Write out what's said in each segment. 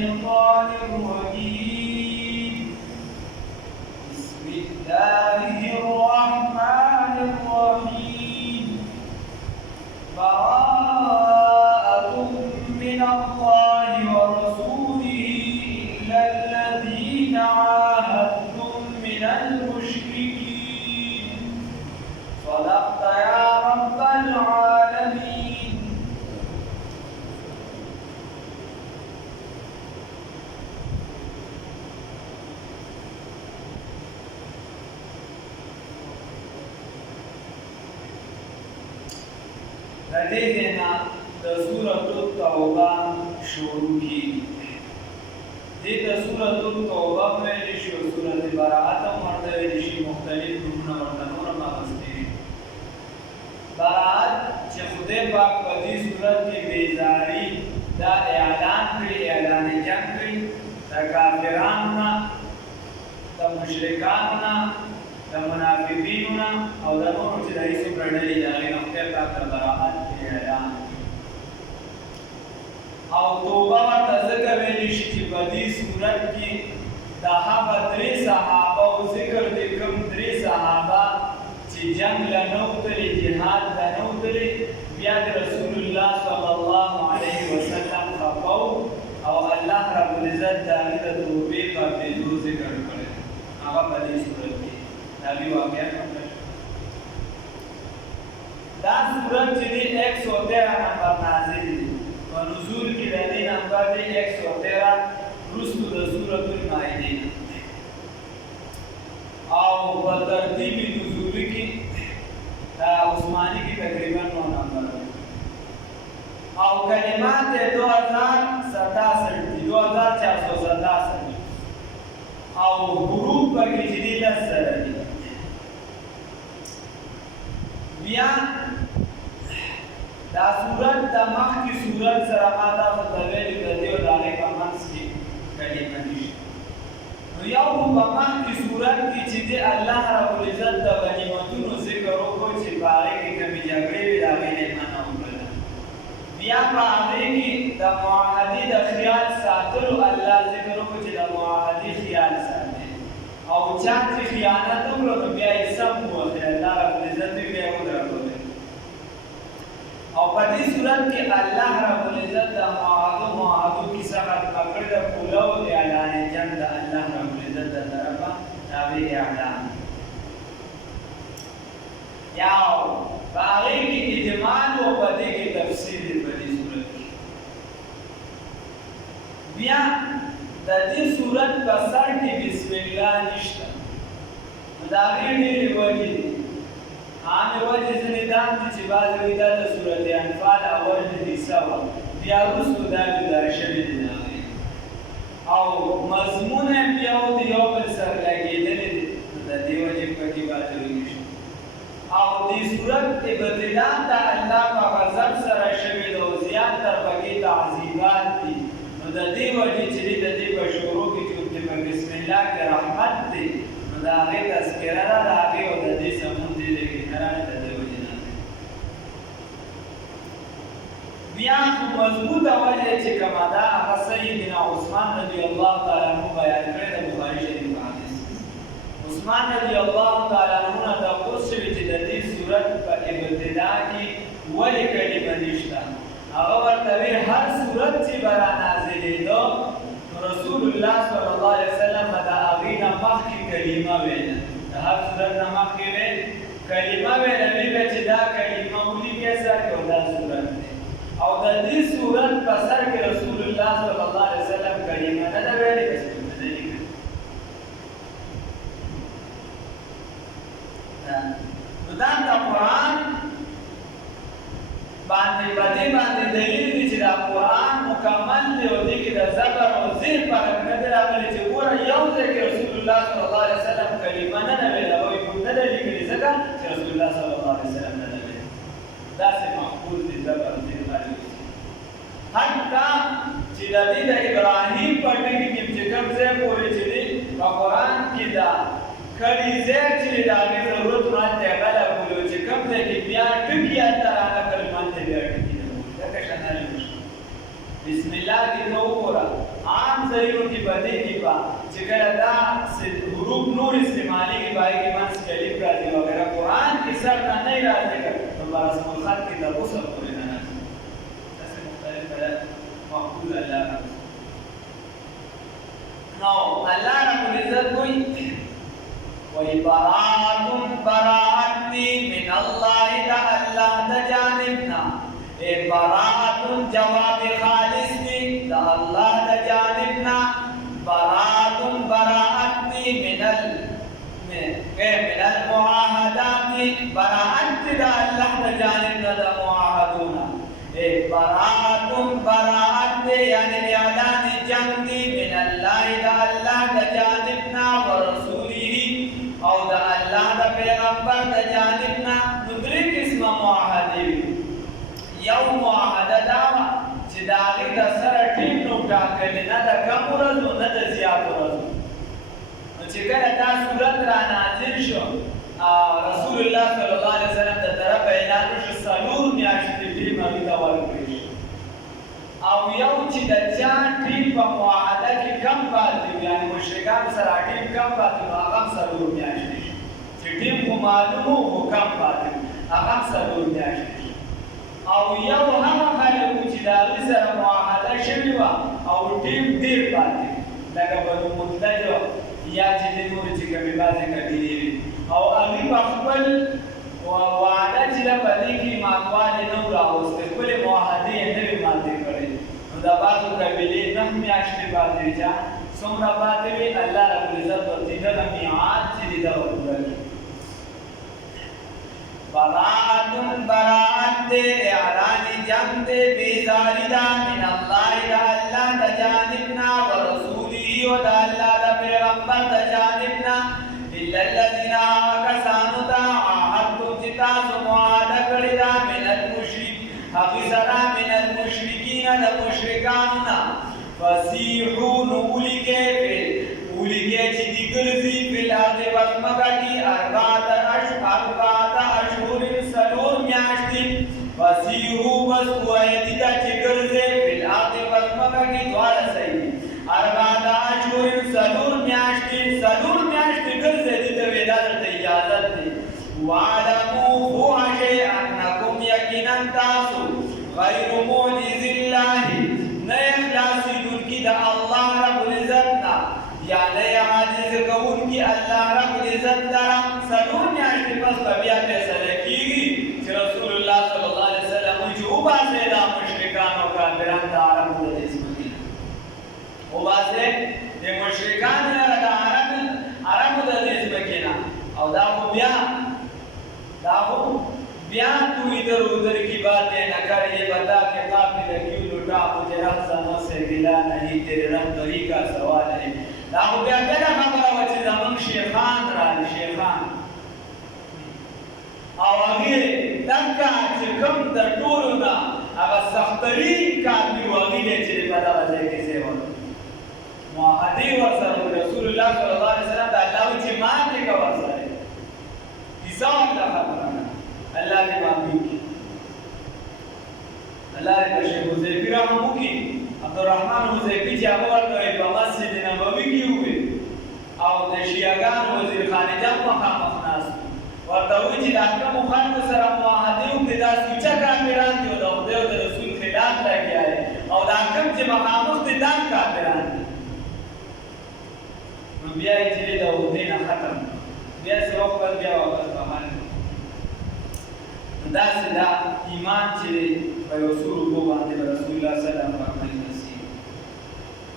الشيطان الرجيم بسم الله الرحمن الرحيم براءة من الله ورسوله إلا الذين عاهدتم من المشركين صدقت يا رب العالمين. لدينا سورة التوبة شروع کی دیتا سورة التوبة ویلی شو سورة براءة مرده ویلی شی مختلف نمونه مردنون مغسطی براءت چه خدای پاک پدی صورت کی بیزاری دا اعلان کری اعلان جنگ کری دا کافراننا دا مشرکاننا دا منافقیننا او دا نورو چه دا ایسو پردلی دا غیر خدای پاک دا براءت اعلان او توبه ورته ذکر ویلی شي چې په دې صورت کې د هغه درې صحابه او ذکر د کوم درې صحابه چې جنگ له نه وتلي جهاد له نه وتلي بیا د رسول الله صلی الله علیه وسلم خفو او الله رب العزت د هغې د توبې په پیدو ذکر کړی هغه په دې صورت کې د هغې واقعیت هم دا صورت چې دی 113 نمبر نازل دی ونزول کی دنی نمبر دی 113 رسل دا سورة المائده او بترتیب نزولی کی دا عثمانی کی تقریبا 9 نمبر او کلمات 2467 او حروف پاکی جدی 10 سره دی بیا دا صورت دا مخ کی صورت سره ماته په تویل د دې او دغه په منځ کې کلمه نشته نو یو په مخ کی صورت کې چې د الله رب العزت د غنیمتونو ذکر وکړو چې باغې کې کمی جګړې وي دا غي نه معنا وکړه بیا په هغه کې د معاهدې د خیال ساتلو الله ذکر وکړو چې د معاهدې خیال ساتي او چا چې خیانت وکړو بیا یې سم وکړي الله رب العزت یې وکړو او په دې صورت کې الله رب العزت د معاهدو کیسه پکړه د پوله او اعلان جنگ د الله رب العزت د طرفه تابع اعلان یاو باغې کې اجمال او په دې کې تفصیل په دې صورت کې بیا د دې صورت په سر کې بسم الله نشته دا غېړې وږي عام وجه زندان چې باز ویدا د سورته انفال اول حصہ و بیا وروسته دا جدا شوی دی او مضمون بیا د یو بل سره لګیدل د دې وجه په کې باز ویل او دې صورت ابتدا د الله په غضب سره شوی او زیات تر پکې تعذيبات دي نو د دې وجه چې د دې په شروع کې چې بسم الله کې رحمت دي نو دا غي تذکرہ راغی او د دې سمون دي بیا مضبوطه وجه چې کومه ده هغه سیدنا عثمان رضی الله تعالی عنہ بیان کړی د بخاری شریف حدیث عثمان رضی الله تعالی عنہ دا اوس چې د دې صورت په ابتدا کې ولې کلمه نشته هغه ورته هر صورت چې برا نازلېدو رسول الله صلی الله علیه وسلم دا اغینا مخکې کلمه ویل د هر صورت نه مخکې ویل کلمه ویل چې دا کلمه ولې کې سره او دا صورت او د دې صورت په سر کې رسول الله صلی الله علیه وسلم کلمه نه ده ویلې نو دا د قرآن باندې دلیل دی چې دا قرآن مکمل دی او دې کې د زبر او زیر فرق نه دی راغلی چې ګوره یو ځای کې رسول الله صلی الله علیه وسلم کلمه نه ده ویلې او موږ نه ده لیکلې ځکه چې رسول الله صلی الله علیه وسلم نه ده ویلې داسې محفوظ دی زبر زیر حتی چې د دې د ابراهیم په ټکی کې چې کوم ځای پورې چې دی په قرآن کې دا کړي ځای چې د هغې ضرورت باندې غله کولو چې کوم ځای کې بیا ټکي هلته راغله کلمات ته بیا ټکي نه وکړو لکه شنل بسم الله کې ته وګوره عام ځایونو کې بدې کې با چې کله دا حروف نور استعمالي کې باید کې منځ کې الف راځي وغیرہ قرآن کې سر نه راځي نو رسم الخط کې د اوسه پورې نه راځي تاسو مختلف مقبول الله نو الله رب العزت کوئی براءة من الله تعالى تجانبنا براءة جواب خالص دا الله تجانبنا براءة من المعاهدات براءة دا الله تجانبنا دا معاهدونا براءة يعني اعلان جنگ من الله دا الله تجانبنا ورسوله او دا الله دا پیغمبر دا جانبنا ندری قسم معاهده یو معاهده داوا چې دا غي د سره ټیم نو ټاکلې نه د کم ورځو نه د زیات ورځو نو چې کله دا صورت را نازل شو رسول الله صلی الله علیه وسلم د طرف اعلان شو سلور میاشتې ټیم هغه ته ورکړي او یو چې د چا ټیم په معاهده کې کم پاتې یعنی مشرکان سره ټیم کم پاتې هغه سلور میاشتې چې ټیم خو معلومو خو کم پاتې هغه سلور میاشتې او یو هغه خلک چې د هغې سره معاهده شوې وه او ټیم ډېر پاتې لکه بنو مطلج یا چې د نورې چې کومې بعضې قبیلې وي او هغوی په خپل وعده چې ده په دې کې ماتوالی نه و راوستې خپلې معاهدې یې نه وې ماتې کړې نو د بعضو قبیلې 9 میاشتې پاتې وي چې څومره پاتې وي الله ربالعزت ورته دغه میعاد چې دی دغه پوره کړي براءة اعلان جنگ بیزاریدا من الله دا الله تجانبنا ورسوله و دا الله دا پیغمبر تجانبنا الا الذين كسانوا دا عهدتم جتاسو معاهده کړی دا من المشرک هغې سره من المشرکین د مشرکانو فسیحو نو ولیکئ چې دي ګرځي فی الارض په ځمکه کې 4 اشهر څلور میاشتې فسیحو بس ووایه دي دا چې ګرځئ فی الارض په ځمکه کې دواړه صحیح دي 4 اشهر څلور میاشتې ګرځئ دي ته وایي دا درته اجازت دی واعلموا پوه شئ انکم یقینا تاسو غیر معجز الله نه اخلاصېدونکي د الله رب العزت نه یا نه عاجز کوونکي الله رب العزت لره څلور میاشتې پس به بیا فیصله کېږي چې رسول الله صلی الله علیه وسلم وایي چې وباسئ دا مشرکان او کافران د عربو د دې ځمکې نه وباسئ د مشرکان لره د عربو د دې ځمکې نه او دا خو بیا تو ادھر ادھر کی باتیں نہ کر یہ بتا کہ قافلہ کیوں لٹا مجھے رمضانوں سے ملا نہیں تیرے رہبری کا سوال ہے دا خو بیا بله خبره وه چې زموږ شیخان راغلي شیخان او هغې دغه چې کوم د ټولو نه هغه سخترین کافر و هغې دی چې په دغه ځای کې ځای ورکړي معاهدې ورسره رسول الله صلی الله علیه وسلم د الله وایي چې ماتې که ورسره کیسه همدا خبره ده الله دې معافي وکړي الله دې په شیخ حذیفي رحم وکړي عبدالرحمن حذیفي چې هغه ورته په مسجد نبوي کې وویل او د شیعهګانو وزیر خارجه مخامخ ناست ورته وایي چې دا کومو خلکو سره معاهدې وکړي دا سوچه کافران دي او د خدای او د رسول خلاف لګیا دي او دا کوم چې مخامخ دي دا کافران دي نو بیا یې چې د عهدې نه ختم بیا څه وخت بیا واپس بهر داسې دا ایمان چې په یو څو روپو باندې به رسول الله صلی الله علیه وسلم فرمایي نصیب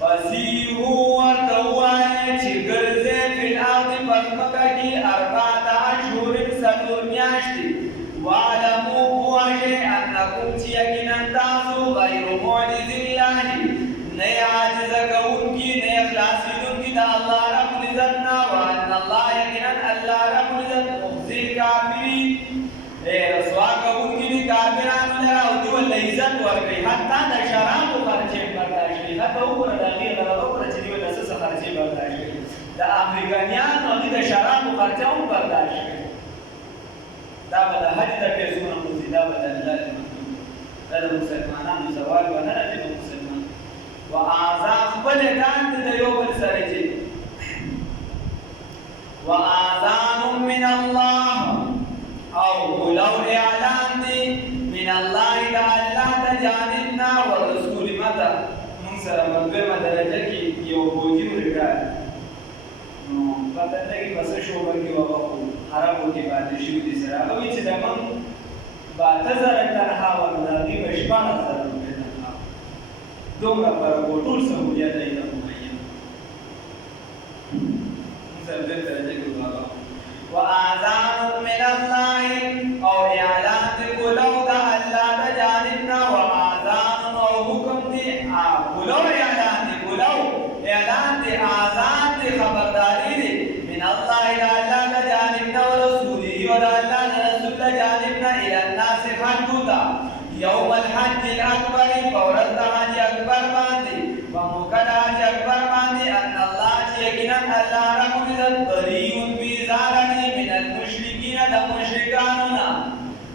فسیحو ورته ووایه چې ګرځئ فی الارض په ځمکه کې 4 اشهر څلور میاشتې واعلموا پوه شئ انکم چې یقینا تاسو غیر معجز الله نه عاجزه کوونکي نه اخلاصېدونکي د الله رب العزت نه وان الله یقینا الله رب العزت مخزي الکافرین رسوا کوونکي دي کافرانو لره او دوی له عزت ورکوي حتی د شرابو خرچې برداشت کوي حتی وګوره د هغې غره وګوره چې دوی له څه څه خرچې برداشت کوي د امریکایانو هغوی د شرابو خرچه هم برداشت کوي دا به د حج د پیسو نه وځي دا به د الله د مطلوب دا د مسلمانانو زوال به نه راځي د مسلمان و اعضاء خپل اعلان د یو بل سره چې واذان من الله او لو اعلان دی من الله تعالی د جانبنا ورسول مدد موږ سره په درجه کې یو بوجي ورکړ نو پته ده چې بس شو باندې وغوښو عربو کې باندې شو دي سره هغه چې دمن 2000 تنها ورناږي بشپانه سره تنها دومره پر ټول سہولیت یې نه مهیا سره د درجه کې وغوښو واذان من الله او اعلان کولو د الله د جانبنا واذان او حکم دی کولو اعلان دی آزان دی خبرداری دی من الله تعالی د جانبنا ورسوله و د الله د رسول د جانبنا الى الناس خلقا یوم الحج الاکبر فورد حج اکبر باندې وموقد حج اکبر باندې ان الله یقینا الله رب العزت بریء بذارنی من المشرکین د مشرکانو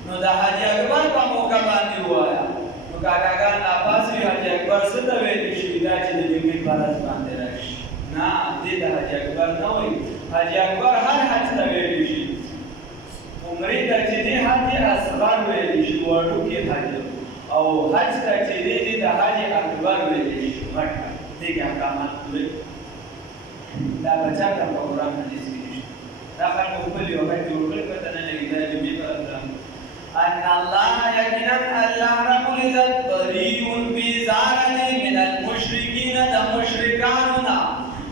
نو د حج اکبر په موقع باندې وایا نو کاکاګان اپاس حج اکبر څه ته ویل شي دا چې د جمعې فرض باندې راشي نه دې د حج اکبر نه وایي حج اکبر هر حج ته ویل شي عمرې ته چې دې حج اصغر ویل شي وړوکی حج او حج ته چې دې د حج اکبر ویل شي مټه دې احکامات لري دا بچا ته پروګرام نه دي دا خلک خپل یو غږ جوړ کړی پته نه لګي دا جمعې فرض ان الله يقينا الله رب العزت بريء بذارني من المشركين د مشرکاننا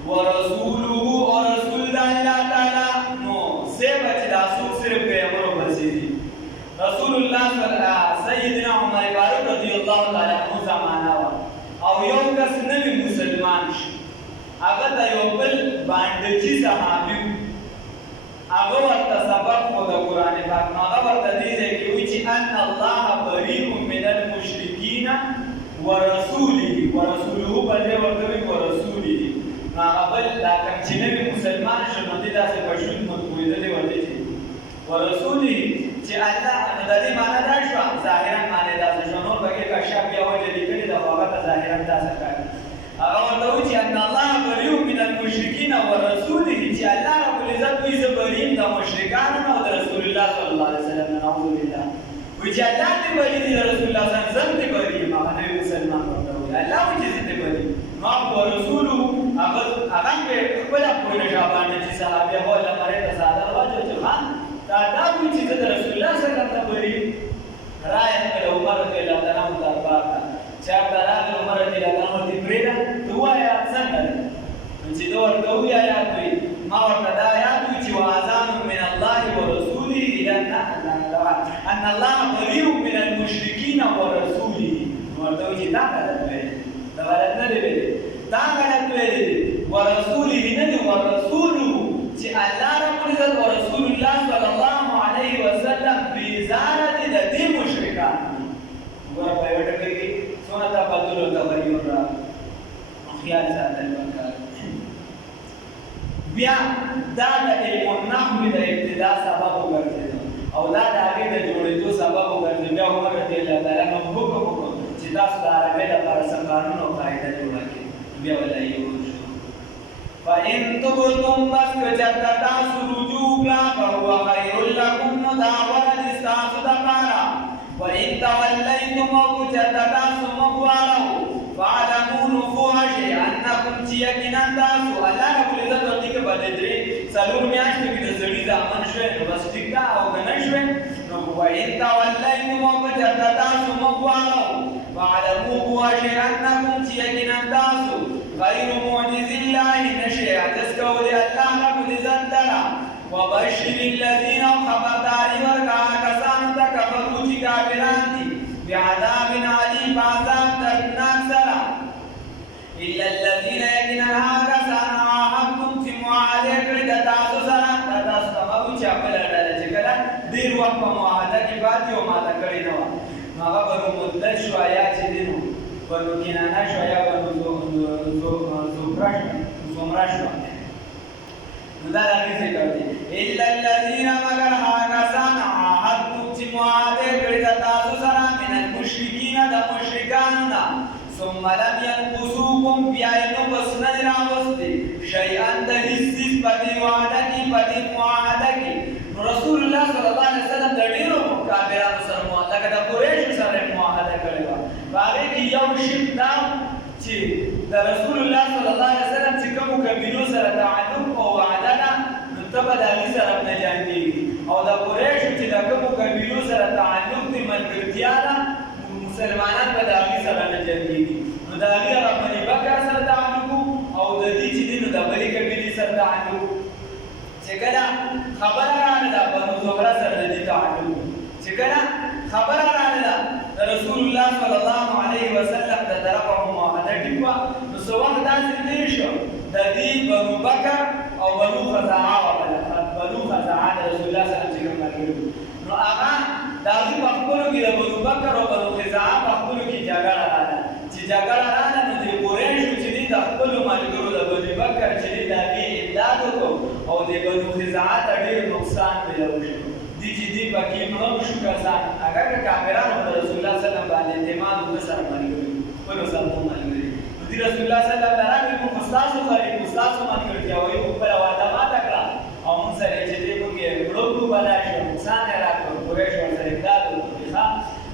ورسوله ورسول الله تعالی نو سیبه چې دا څوک صرف پیغمبر وبسیدي رسول الله صلی الله سیدنا عمر فاروق رضی الله تعالی عنہ زمانہ او یو کس نوی مسلمان شي هغه ته یو بل باندې صحابي هغه ورته سبق خو د قران پاک نو هغه ورته دی چې وی چې ان الله بريء من المشركين ورسوله بلې ورته وی ورسوله هغه بل دا کوم چې نوی مسلمان شنو دي داسې پښتون مطلوب دی ورته چې ورسوله چې الله د دې معنی دا شو ظاهرا معنی دا شو نو بګه کا شاب یا وجه لیکلي دا هغه ظاهرا دا څه کوي هغه ورته وی چې ان الله بريء من المشركين ورسوله چې الله رب العزت وی زبرین د مشرکانو او د رسول الله صلی الله علیه وسلم نعوذ بالله وی چې الله دې بري د رسول الله صلی الله علیه وسلم دې بري ما نه مسلمان ورته وی الله وی چې دې بري نو او رسول هغه په خپل په نشابان چې صحابه هو لمره ته ساده واجو چې خان دا وی چې د رسول الله صلی الله علیه وسلم بري راي له عمر رضی الله تعالی عنہ دربار چا درال عمر رضی الله عنه دې پریدا دوایا څنګه چې دا ورته وی آیات وی ما ورته دا آیات وی چې واذان من الله ورسوله الى ان الله بريء من المشركين ورسوله ورته وی چې دا غلط وی دا غلط نه دی دا غلط وی ورسوله نه دی ورسوله چې الله رب العزت ورسول الله صلی الله علیه وسلم بزارت د دې مشرکان ګور په وټه کې څونه تبدل او تغیر را خیال ساتل وکړه بیا دا د علم النحو د ابتدا سبب وګرځي او دا د هغه د جوړېدو سبب وګرځي بیا عمر رضی الله تعالی عنہ حکم چې تاسو د عربی لپاره څه قانون او قاعده جوړه کړئ بیا ولای یو شو فإن تبتم بس کچتا تاسو رجوع لا فهو خير لكم نداور استاسو دپارا وإن تولیتم او کچتا تاسو مغوالو فعلموا نفوها انکم چې یقینا تاسو الله رب العزت ورته کې بدلې څلور میاشتې کې د سړي ځامن شوي نو بس ټیک او کنه شوي نو وإن تولیتم او کچتا تاسو مغوالو فعلموا انکم چې یقینا تاسو غیر معجز الله نشي عجز کول الله رب العزت لرا وبشر الذين خبرداري ورکا کسانو ته کفرو چې کافران دي بعذاب علیم عذاب دردناک سره الا الذين يقينا كسان عاهدتم چې معاهده کړی د تاسو سره تاسو ته چې خپل ډاله چې کله ډیر وخت په معاهده کې باندې او ماته کړی نه و هغه به مدت شو یا چې دینو بنو کنانه شو یا بنو زمرا شو دا لږه څه کوي الا الذين مگر کسان عاهدتم چې معاهده کړی د تاسو سره من المشرکین د مشرکانو ثم لم ينقصوكم بیا نو پسنه راوستي شیئا د حصې پدې وعده کې پدې معاهده کې رسول الله صلی الله علیه وسلم د ډیرو کافرانو سره معاهده د قریش سره معاهده کړې و هغه کې یو شی دا چې د رسول الله صلی الله علیه وسلم چې کوم قبیلو سره تعلق او وعده ده نو تبه د علی سره نه جنګي او د قریش چې د کوم قبیلو سره تعلق دي ملګرتیا ده مسلمانان په د علی سره نه جنګي نو د علی رب بني بکر سره تعلق او د دې چې دینو د بلې قبیلې سره تعلق چې کله خبره راغله بنو زهره سره د دې تعلق چې کله خبره راغله رسول الله صلی الله علیه وسلم د طرفه معاهده ټیکوا نو څو وخت داسې تیر شو د دې بنو بکر او بنو خزاعه بنو خزاعه د رسول الله صلی الله علیه وسلم نو هغه د دې په خپلو کې د بنو بکر او بنو خزاعه په خپلو کې جګړه راغله چې جګړه راغله نو د قریشو چې د خپلو ملګرو د بنو بکر چې د هغې امداد وکړو او د بنو خزاعه ته ډېر نقصان میلاو شو دي چې دې پکې مړه شو کسان اگر که کافرانو د رسول الله صلی الله علیه وسلم باندې اعتماد وکړ سره ملګري خپلو سره ملګري نو دې رسول الله صلی الله علیه وسلم راغی موږ ستاسو خلیفه ستاسو ملګرتیا وایي خپله وعده ماته کړه او موږ سره چې دې موږ یې ګړوګړو بلا شو نقصان یې راکړ قریش ورسره امداد وکړي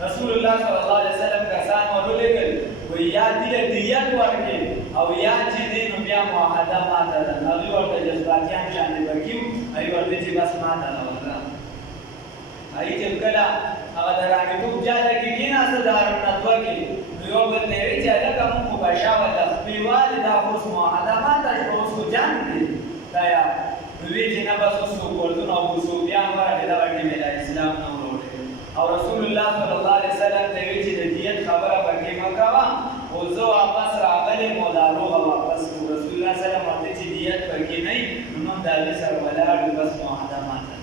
رسول الله صلی الله علیه وسلم کسان ورولېږل وایي یا دې له دیت ورکړي او یا چې دې نو بیا معاهده ماته ده هغوی ورته جذباتیان شانې ورکړي هغوی ورته چې بس ماته ده ورته هغې چې کله هغه د راکټوب جاله کې کېناسته د ارمنتوه کې نو یو بل ته یې ویل چې هلکه موږ خو بشا وته خپې والې دا خو اوس معاهده ماته شوه اوس خو جنګ دی دا یا نو ویې چې نه بس اوس څوک ورځونه ابو سفیان ورغې دغه ټیم یې اسلام نه وروړی او رسول الله صلی الله علیه وسلم ته ویل چې د دیت خبره پکې مه کوه او زه واپس راغلم او دا روغه واپس کړو رسول الله صلی الله علیه وسلم ورته چې دیت پکې نه وي نو موږ د هغې سره ولاړ یو بس معاهده ماته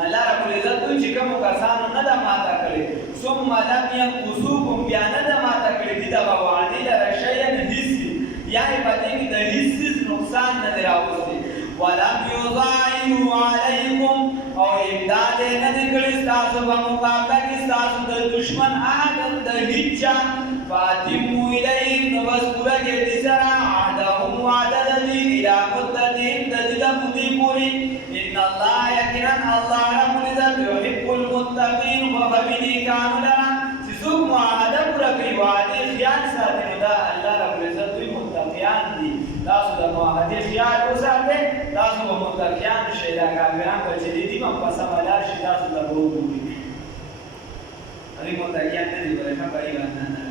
الله رب العزت وایي چې کومو کسانو نه ده ماته کړې ثم لم ینقصوکم بیا نه ده ماته کړې دي دغه وعدې لره شیئا هیڅ یعنې په دې کې د هیڅ نقصان نه دی راوستی ولم یظاهروا علیکم او امداد یې نه دی کړی ستاسو په مقابله کې ستاسو د دشمن عهد د هیڅ چا فاتموا الیهم نو بس پوره کړئ دې سره عهدهم وعده د دوی الی مدتهم د دې د مودې پورې ان الله یقینا الله رب العزت یحب المتقین وخوښوي نیکانو لره چې څوک معاهده پوره کوي وعدې خیال ساتي نو دا الله رب العزت دوی متقیان دي تاسو د معاهدې خیال وساتئ تاسو به متقیان شئ دا کافران به چې دي هم په سمه لار شي تاسو ته به وګوري هغوی متقیان نه دي بلکې په ایمان نه